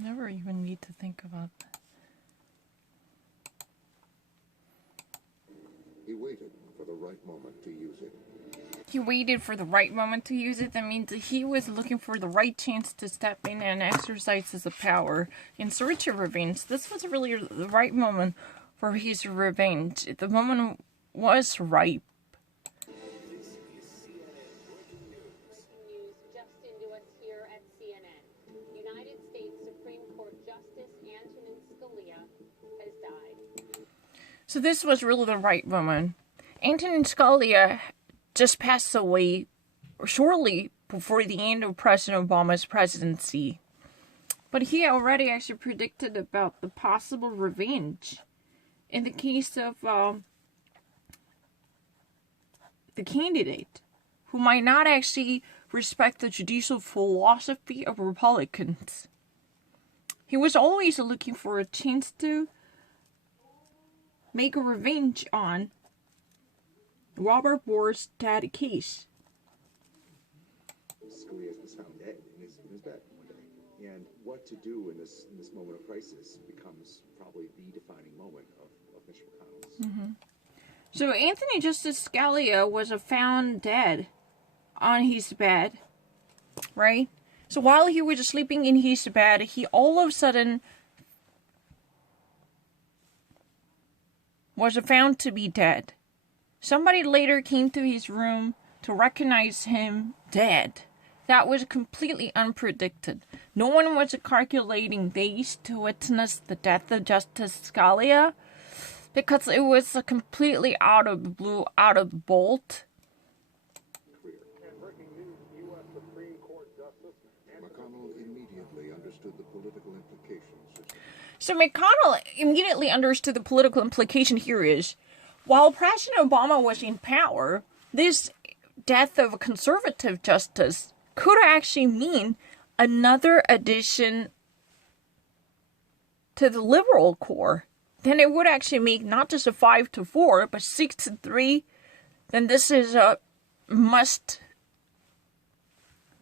Never even need to think about that. He waited for the right moment to use it. He waited for the right moment to use it. That means that he was looking for the right chance to step in and exercise his power in search of revenge. This was really the right moment for his revenge. The moment was ripe. News just into us here at CNN. United States Supreme Court Justice Antonin Scalia has died. So this was really the right moment. Antonin Scalia just passed away shortly before the end of President Obama's presidency. But he already actually predicted about the possible revenge in the case of the candidate who might not actually respect the judicial philosophy of Republicans. He was always looking for a chance to make a revenge on Robert Bork's dead case. Scalia was found dead in his bed one day. And what to do in this moment of crisis becomes probably the defining moment of Mitch McConnell's. So Anthony Justice Scalia was found dead on his bed, right? So while he was sleeping in his bed, he all of a sudden was found to be dead. Somebody later came to his room to recognize him dead. That was completely unpredicted. No one was calculating days to witness the death of Justice Scalia because it was completely out of the blue, out of the bolt. McConnell immediately understood the political implications. So McConnell immediately understood the political implication here is, while President Obama was in power, this death of a conservative justice could actually mean another addition to the liberal core. Then it would actually make not just a 5-4, but 6-3. Then this is a must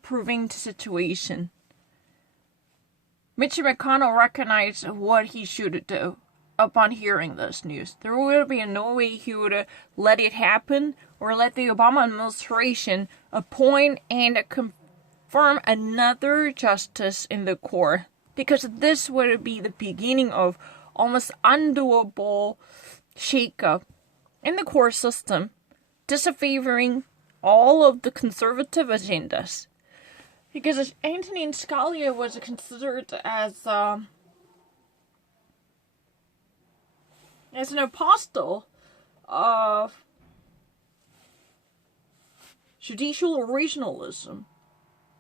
prevent situation. Mitch McConnell recognized what he should do upon hearing this news. There would be no way he would let it happen or let the Obama administration appoint and confirm another justice in the court, because this would be the beginning of almost undoable shakeup in the court system, disfavoring all of the conservative agendas. Because Antonin Scalia was considered as an apostle of judicial originalism.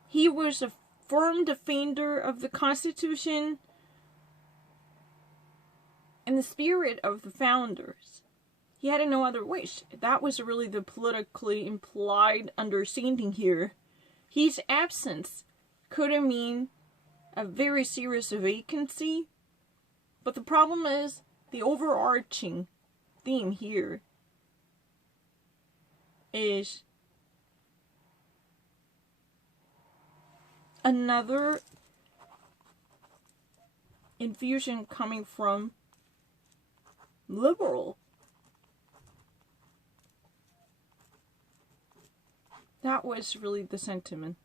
He was a firm defender of the Constitution and the spirit of the founders. He had no other wish. That was really the politically implied understanding here. His absence could mean a very serious vacancy, but the problem is the overarching theme here is another infusion coming from liberal. That was really the sentiment.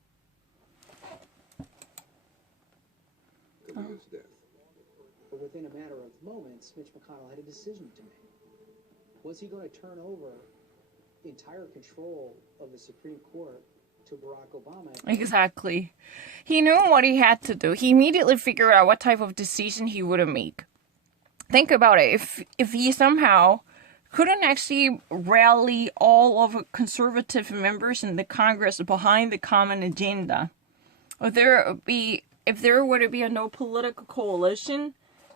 Scalia's death. But within a matter of moments, Mitch McConnell had a decision to make. Was he going to turn over entire control of the Supreme Court to Barack Obama? Exactly. He knew what he had to do. He immediately figured out what type of decision he would make. Think about it. If he somehow couldn't actually rally all of conservative members in the Congress behind the common agenda, if there would be a no political coalition,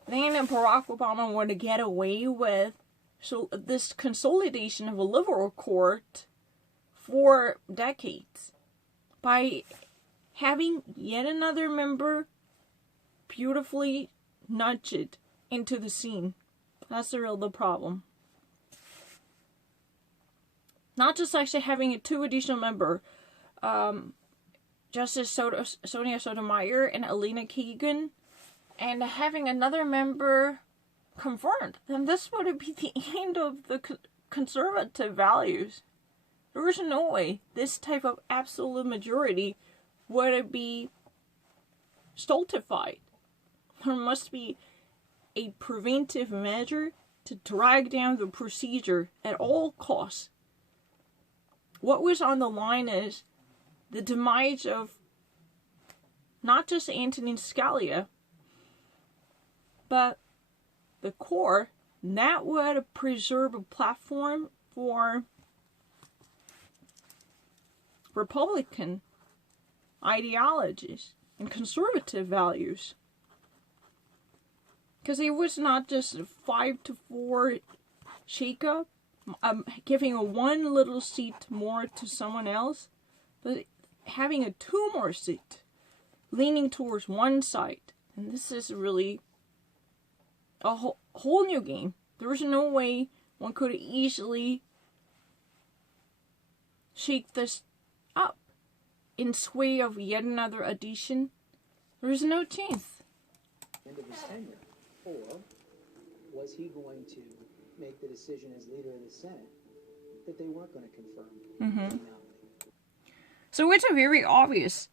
then Barack Obama would get away with this consolidation of a liberal court for decades by having yet another member beautifully nudged into the scene. That's the real problem. Not just actually having a two additional member, Justice Sonia Sotomayor and Elena Kagan, and having another member confirmed, then this would be the end of the conservative values. There is no way this type of absolute majority would be stultified. There must be a preventive measure to drag down the procedure at all costs. What was on the line is the demise of not just Antonin Scalia, but the core that would preserve a platform for Republican ideologies and conservative values. Because it was not just a 5-4 shakeup, giving a one little seat more to someone else, but having a 2 more seat, leaning towards one side. And this is really a whole new game. There was no way one could easily shake this up in sway of yet another addition. There is no chance. End of his tenure. Or was he going to make the decision as leader of the Senate that they weren't going to confirm the nominee? So it's very obvious.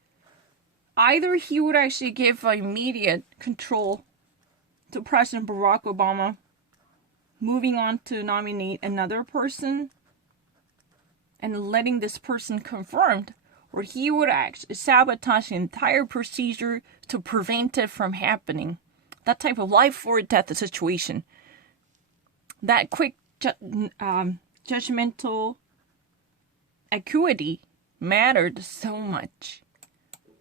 Either he would actually give immediate control to President Barack Obama, moving on to nominate another person and letting this person confirmed, or he would actually sabotage the entire procedure to prevent it from happening. That type of life or death situation. That quick judgmental acuity mattered so much.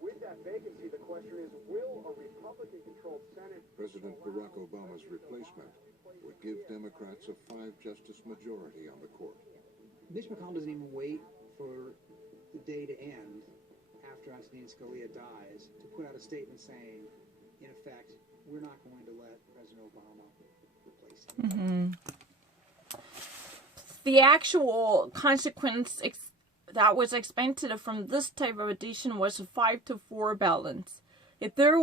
With that vacancy, the question is, will a Republican-controlled Senate... President Barack Obama's replacement would give Democrats a 5-justice majority on the court. Mitch McConnell doesn't even wait for the day to end after Antonin Scalia dies to put out a statement saying, in effect, we're not going to let President Obama replace him. The actual consequence that was expected from this type of addition was a 5-4 balance. If there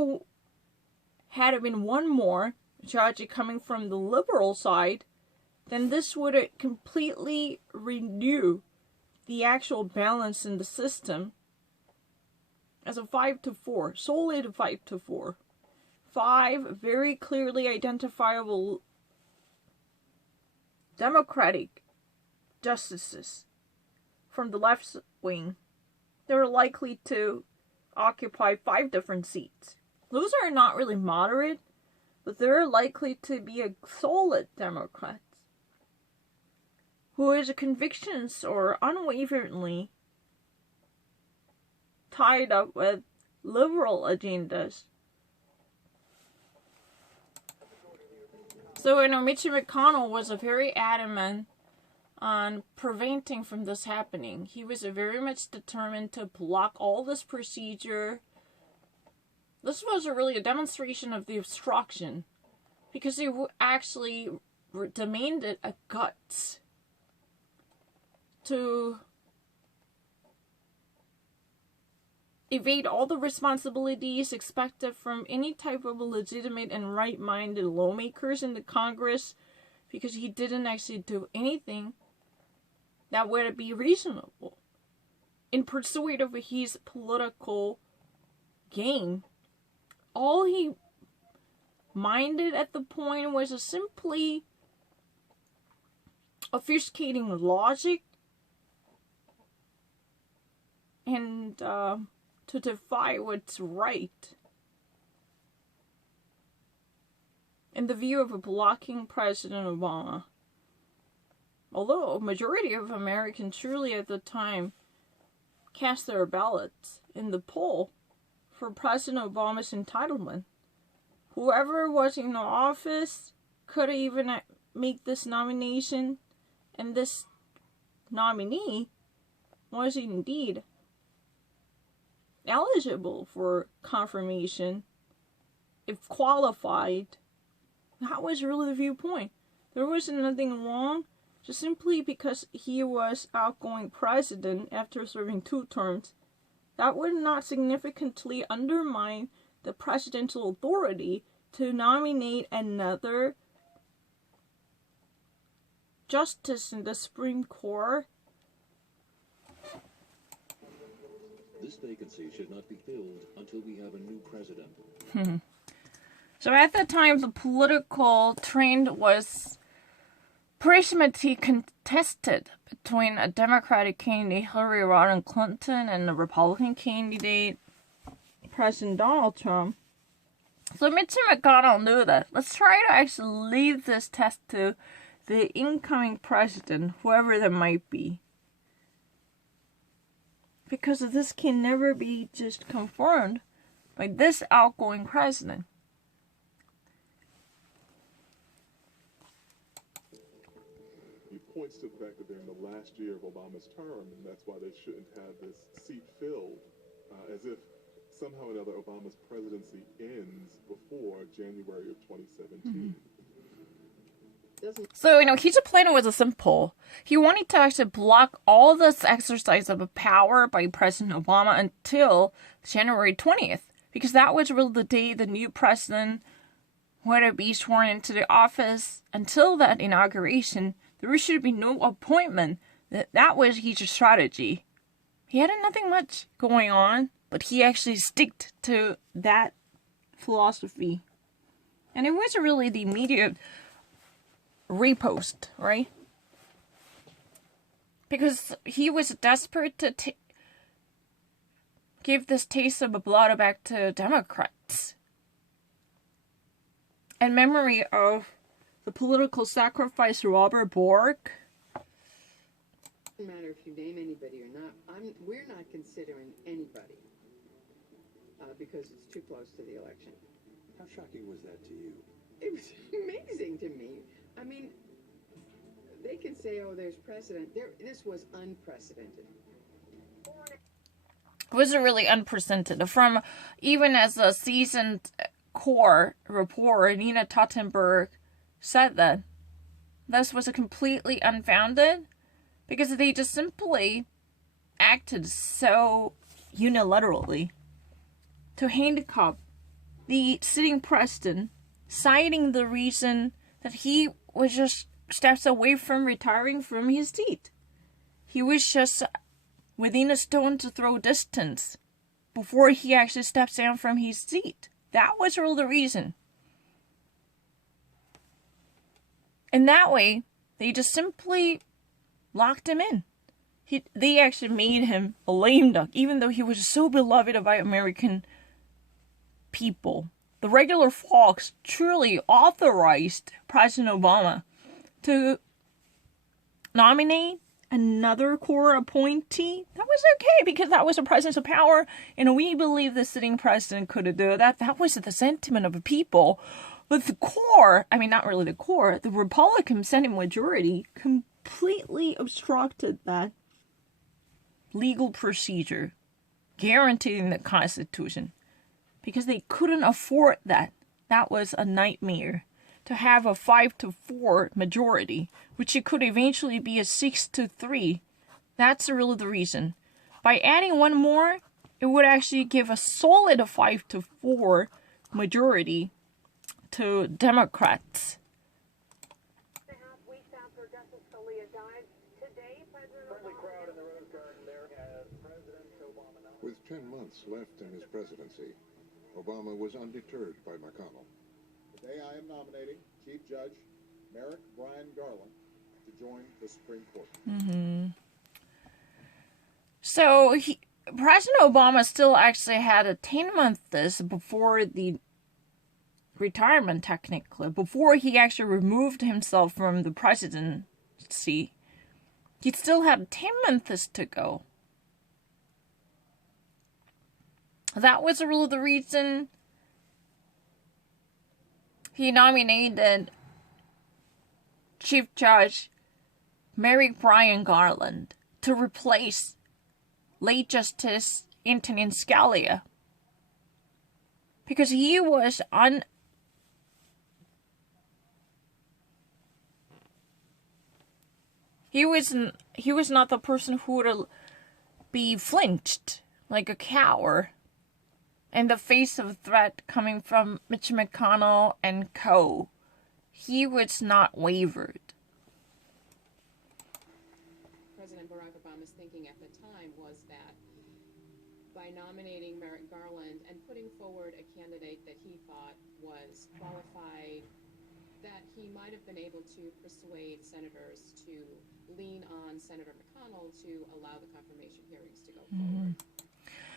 had been one more judge coming from the liberal side, then this would completely renew the actual balance in the system as a 5-4, solid 5-4. 5 very clearly identifiable Democratic justices from the left wing. They're likely to occupy 5 different seats. Those are not really moderate, but they're likely to be a solid Democrats whose convictions are unwaveringly tied up with liberal agendas. So, Mitch McConnell was very adamant on preventing from this happening. He was very much determined to block all this procedure. This was really a demonstration of the obstruction, because he actually demanded a guts to evade all the responsibilities expected from any type of legitimate and right-minded lawmakers in the Congress, because he didn't actually do anything that would be reasonable in pursuit of his political gain. All he minded at the point was simply obfuscating logic and to defy what's right in the view of blocking President Obama. Although a majority of Americans truly at the time cast their ballots in the poll for President Obama's entitlement, whoever was in the office could even make this nomination, and this nominee was indeed eligible for confirmation if qualified. That was really the viewpoint. There wasn't nothing wrong, just simply because he was outgoing president after serving 2 terms. That would not significantly undermine the presidential authority to nominate another justice in the Supreme Court. This vacancy should not be filled until we have a new president. So at the time, the political trend was pretty much contested between a Democratic candidate, Hillary Rodham Clinton, and a Republican candidate, President Donald Trump. So Mitch McConnell knew that. Let's try to actually leave this test to the incoming president, whoever that might be. Because this can never be just confirmed by this outgoing president. He points to the fact that they're in the last year of Obama's term, and that's why they shouldn't have this seat filled, as if somehow or another Obama's presidency ends before January of 2017. So, his plan was simple. He wanted to actually block all this exercise of power by President Obama until January 20th. Because that was really the day the new president would be sworn into the office. Until that inauguration, there should be no appointment. That was his strategy. He had nothing much going on, but he actually sticked to that philosophy. And it was really the immediate repost, right? Because he was desperate to give this taste of blood back to Democrats. In memory of the political sacrifice Robert Bork. Doesn't matter if you name anybody or not. We're not considering anybody because it's too close to the election. How shocking was that to you? It was amazing to me. I mean, they can say, "Oh, there's precedent." This was unprecedented. It was really unprecedented. From even as a seasoned core reporter, Nina Tottenberg said that this was completely unfounded because they just simply acted so unilaterally to handcuff the sitting president, citing the reason that he was just steps away from retiring from his seat. He was just within a stone to throw distance before he actually steps down from his seat. That was really the reason. And that way, they just simply locked him in. They actually made him a lame duck, even though he was so beloved by American people. The regular folks truly authorized President Obama to nominate another core appointee. That was okay because that was the presence of power, and we believe the sitting president could do that. That was the sentiment of the people. But the core, not really the core, the Republican Senate majority completely obstructed that legal procedure, guaranteeing the Constitution, because they couldn't afford that. That was a nightmare. To have a 5-4 majority, which it could eventually be a 6-3. That's really the reason. By adding one more, it would actually give a solid 5-4 majority to Democrats. A half weeks after Justice Scalia died, today President Friendly Obama crowd in the Rose Garden there as President Obama. With 10 months left in his presidency, Obama was undeterred by McConnell. Today I am nominating Chief Judge Merrick Brian Garland to join the Supreme Court. So President Obama still actually had a 10-month this before the retirement, technically, before he actually removed himself from the presidency. He still had 10 months to go. That was really the reason he nominated Chief Judge Merrick Brian Garland to replace late Justice Antonin Scalia. Because he was he was not the person who would be flinched like a coward in the face of threat coming from Mitch McConnell and co., he was not wavered. President Barack Obama's thinking at the time was that by nominating Merrick Garland and putting forward a candidate that he thought was qualified, that he might have been able to persuade senators to lean on Senator McConnell to allow the confirmation hearings to go forward.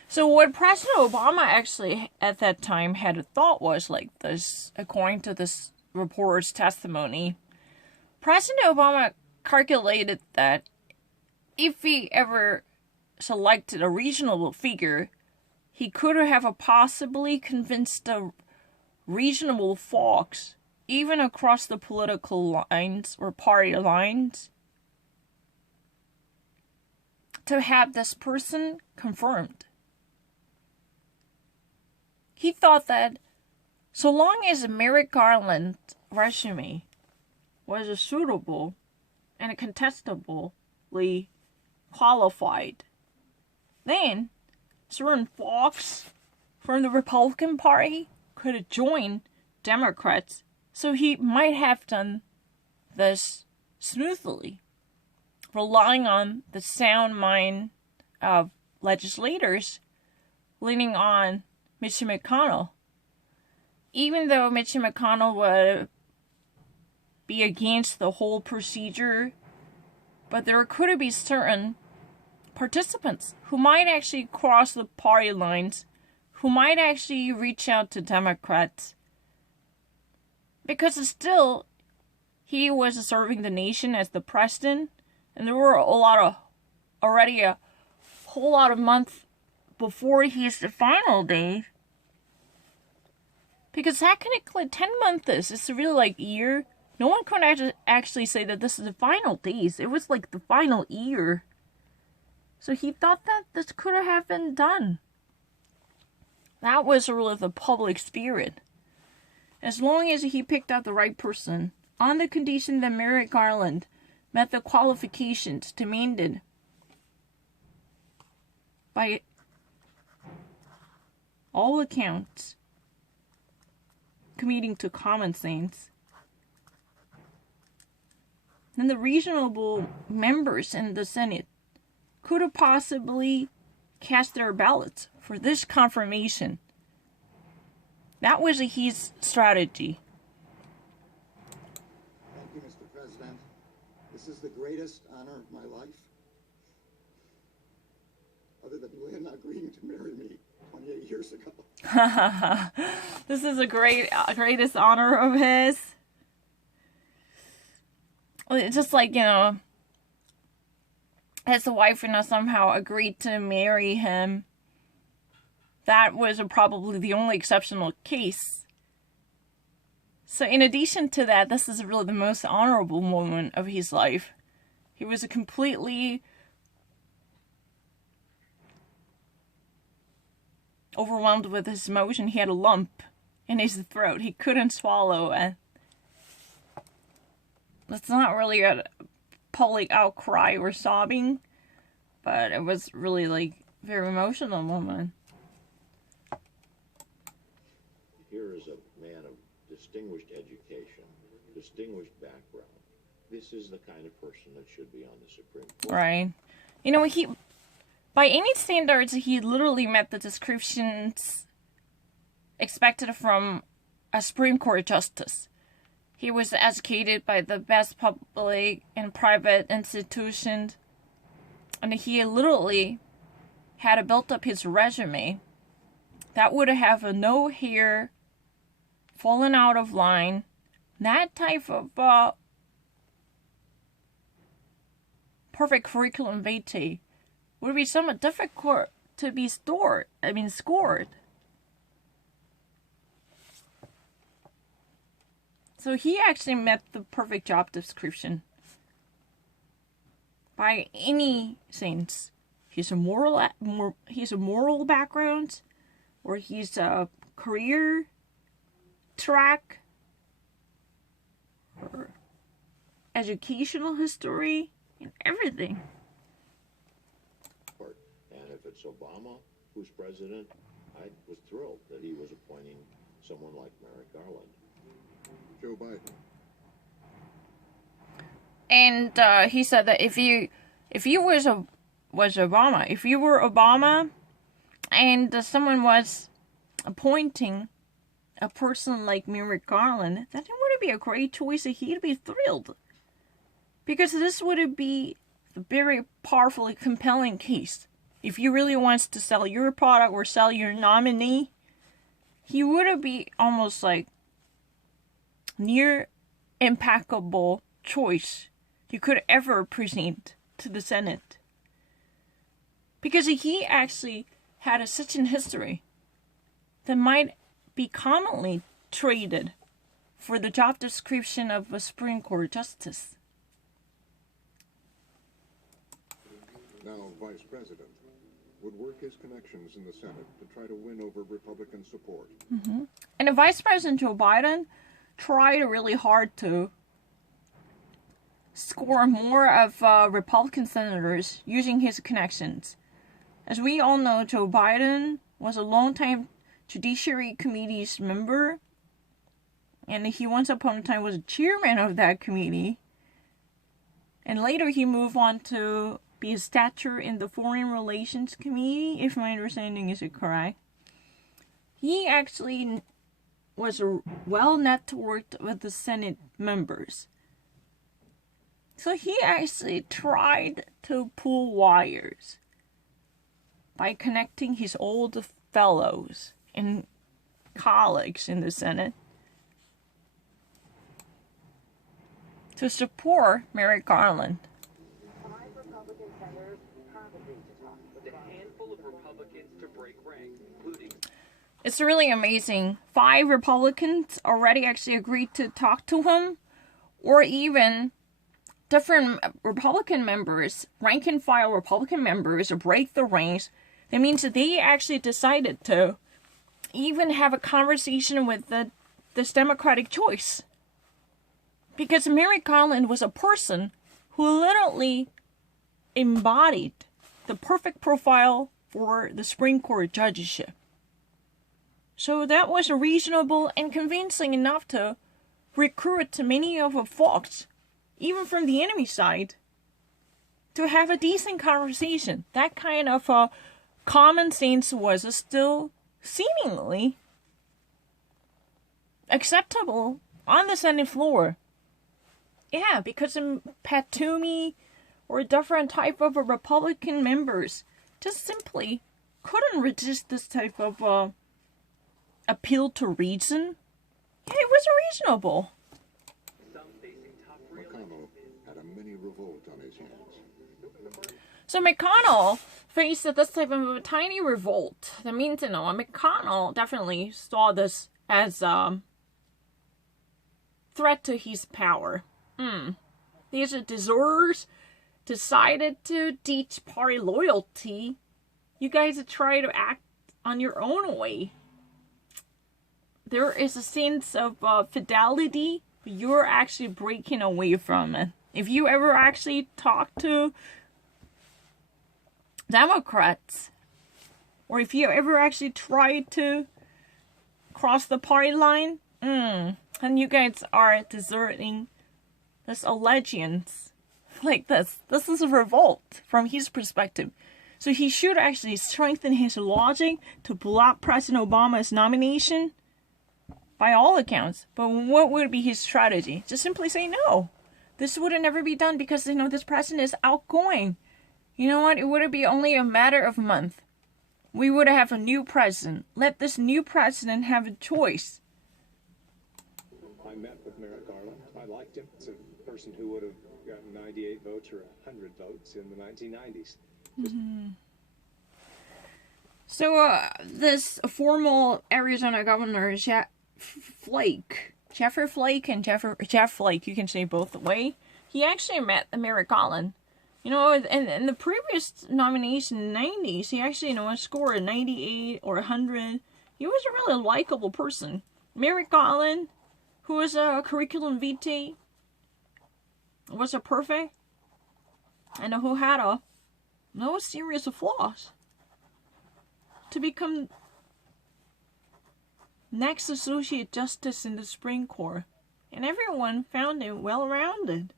So what President Obama actually at that time had a thought was like this, according to this reporter's testimony. President Obama calculated that if he ever selected a reasonable figure, he could have possibly convinced the reasonable folks, even across the political lines or party lines, to have this person confirmed. He thought that so long as Merrick Garland's resume was suitable and contestably qualified, then certain folks from the Republican Party could join Democrats, so he might have done this smoothly, relying on the sound mind of legislators leaning on Mitch McConnell. Even though Mitch McConnell would be against the whole procedure, but there could be certain participants who might actually cross the party lines, who might actually reach out to Democrats, because still he was serving the nation as the president, and there were already a whole lot of months before his final day. Because technically 10 months is really like a year. No one could actually say that this is the final days. It was like the final year. So he thought that this could have been done. That was really the public spirit. As long as he picked out the right person, on the condition that Merrick Garland met the qualifications demanded by all accounts, committing to common sense, then the reasonable members in the Senate could have possibly cast their ballots for this confirmation. That was his strategy. Thank you, Mr. President. This is the greatest honor of my life, other than Lynn agreeing to marry me 28 years ago. This is a greatest honor of his. It's just like, his wife, somehow agreed to marry him. That was probably the only exceptional case. So in addition to that, this is really the most honorable moment of his life. He was completely overwhelmed with his emotion. He had a lump in his throat. He couldn't swallow it. It's not really a public outcry or sobbing, but it was really like very emotional moment. Here is a man of distinguished education, distinguished background. This is the kind of person that should be on the Supreme Court. Right. He, by any standards, he literally met the descriptions expected from a Supreme Court justice. He was educated by the best public and private institutions, and he literally had built up his resume that would have no hair fallen out of line, that type of perfect curriculum vitae would be somewhat difficult to be scored. So he actually met the perfect job description. By any sense, he's a moral background, or he's a career track, or educational history, and everything. And if it's Obama who's president, I was thrilled that he was appointing someone like Merrick Garland. Joe Biden. And he said that if you was Obama, if you were Obama, and someone was appointing a person like Merrick Garland, that would be a great choice. He'd be thrilled, because this would be a very powerfully compelling case. If you really wants to sell your product or sell your nominee, he would be almost like near impeccable choice you could ever present to the Senate. Because he actually had such an history that might be commonly traded for the job description of a Supreme Court justice. Now Vice President would work his connections in the Senate to try to win over Republican support. Mm-hmm. And the Vice President Joe Biden tried really hard to score more of Republican senators using his connections. As we all know, Joe Biden was a longtime Judiciary Committee's member, and he once upon a time was chairman of that committee. And later he moved on to be a stature in the Foreign Relations Committee, if my understanding is correct. He actually was well networked with the Senate members. So he actually tried to pull wires by connecting his old fellows and colleagues in the Senate to support Merrick Garland. It's really amazing. 5 Republicans already actually agreed to talk to him, or even different Republican members, rank and file Republican members, break the ranks. That means that they actually decided to even have a conversation with this Democratic choice. Because Merrick Garland was a person who literally embodied the perfect profile for the Supreme Court judgeship. So that was reasonable and convincing enough to recruit many of the folks, even from the enemy side, to have a decent conversation. That kind of common sense was still seemingly acceptable on the Senate floor. Yeah, because Pat Toomey or different type of Republican members just simply couldn't resist this type of appeal to reason. Yeah, it was reasonable. McConnell had a mini revolt on his hands. So McConnell faced this type of a tiny revolt. That means, McConnell definitely saw this as a threat to his power. These deserters decided to teach party loyalty. You guys try to act on your own way. There is a sense of fidelity, but you're actually breaking away from it. If you ever actually talk to Democrats, or if you ever actually try to cross the party line, then you guys are deserting this allegiance like this. This is a revolt from his perspective. So he should actually strengthen his logic to block President Obama's nomination by all accounts. But what would be his strategy? Just simply say no. This would never be done because, this president is outgoing. You know what? It would be only a matter of a month. We would have a new president. Let this new president have a choice. I met with Merrick Garland. I liked him. It's a person who would have gotten 98 votes or 100 votes in the 1990s. So, this formal Arizona governor, Jeff Flake, you can say both the way, he actually met Merrick Garland. In the previous nomination in the 90s, he actually, scored a 98 or 100. He was a really likable person. Merrick Garland, who was a curriculum vitae, was a perfect, and who had no serious flaws to become next Associate Justice in the Supreme Court, and everyone found him well-rounded.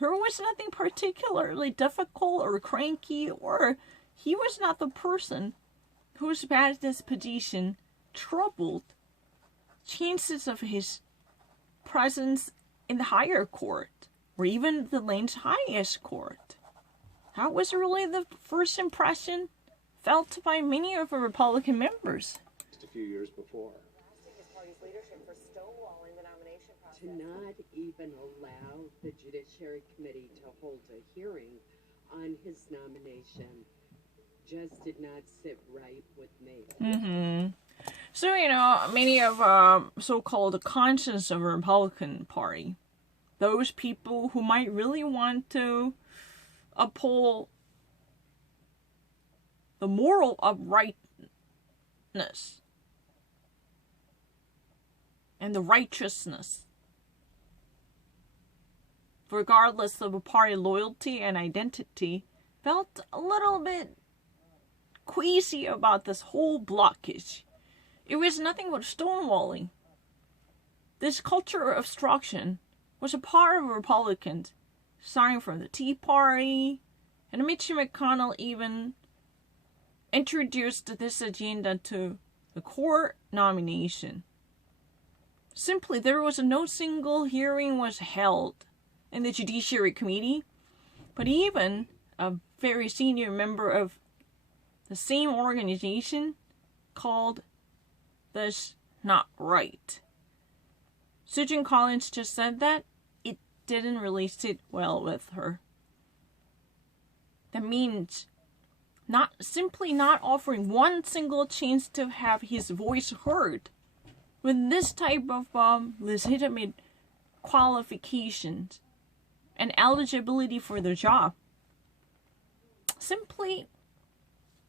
There was nothing particularly difficult or cranky, or he was not the person whose bad disposition troubled chances of his presence in the higher court, or even the land's highest court. That was really the first impression felt by many of the Republican members. Just a few years before. To not even allow the Judiciary Committee to hold a hearing on his nomination just did not sit right with me. So, many of so-called conscience of the Republican Party, those people who might really want to uphold the moral uprightness and the righteousness, regardless of a party loyalty and identity, felt a little bit queasy about this whole blockage. It was nothing but stonewalling. This culture of obstruction was a part of Republicans, starting from the Tea Party, and Mitch McConnell even introduced this agenda to the court nomination. Simply, there was no single hearing was held in the Judiciary Committee, but even a very senior member of the same organization called this not right. Susan Collins just said that it didn't really sit well with her. That means not offering one single chance to have his voice heard with this type of legitimate qualifications and eligibility for the job simply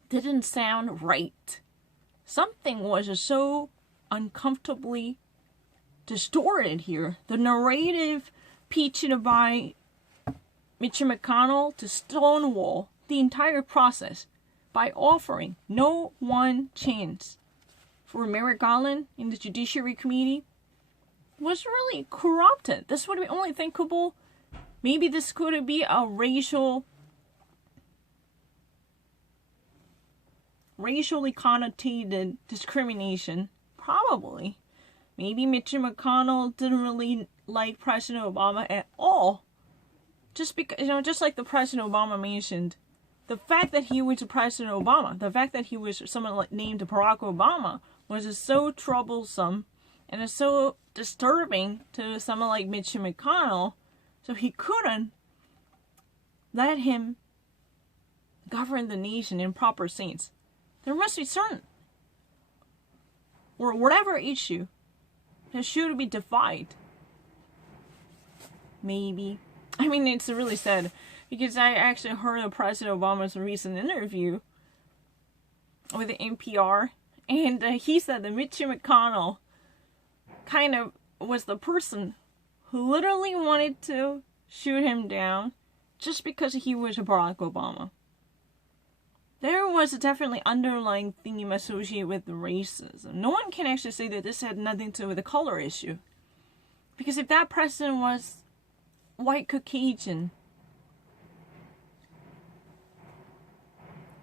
didn't sound right. Something was so uncomfortably distorted here. The narrative pitched by Mitch McConnell to stonewall the entire process by offering no one chance for Merrick Garland in the Judiciary Committee was really corrupted. This would be only thinkable. Maybe this could be a racially connotated discrimination. Probably. Maybe Mitch McConnell didn't really like President Obama at all. Just because, just like the President Obama mentioned, the fact that he was President Obama, the fact that he was someone named Barack Obama, was so troublesome and is so disturbing to someone like Mitch McConnell, so he couldn't let him govern the nation in proper sense. There must be certain, or whatever issue, that should be defied. Maybe. I mean, it's really sad, because I actually heard of President Obama's recent interview with the NPR, and he said that Mitch McConnell kind of was the person who literally wanted to shoot him down just because he was Barack Obama. There was a definitely underlying theme associated with the racism. No one can actually say that this had nothing to do with the color issue. Because if that president was white Caucasian,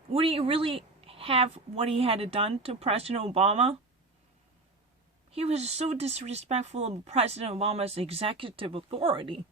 would he really have what he had done to President Obama? He was so disrespectful of President Obama's executive authority.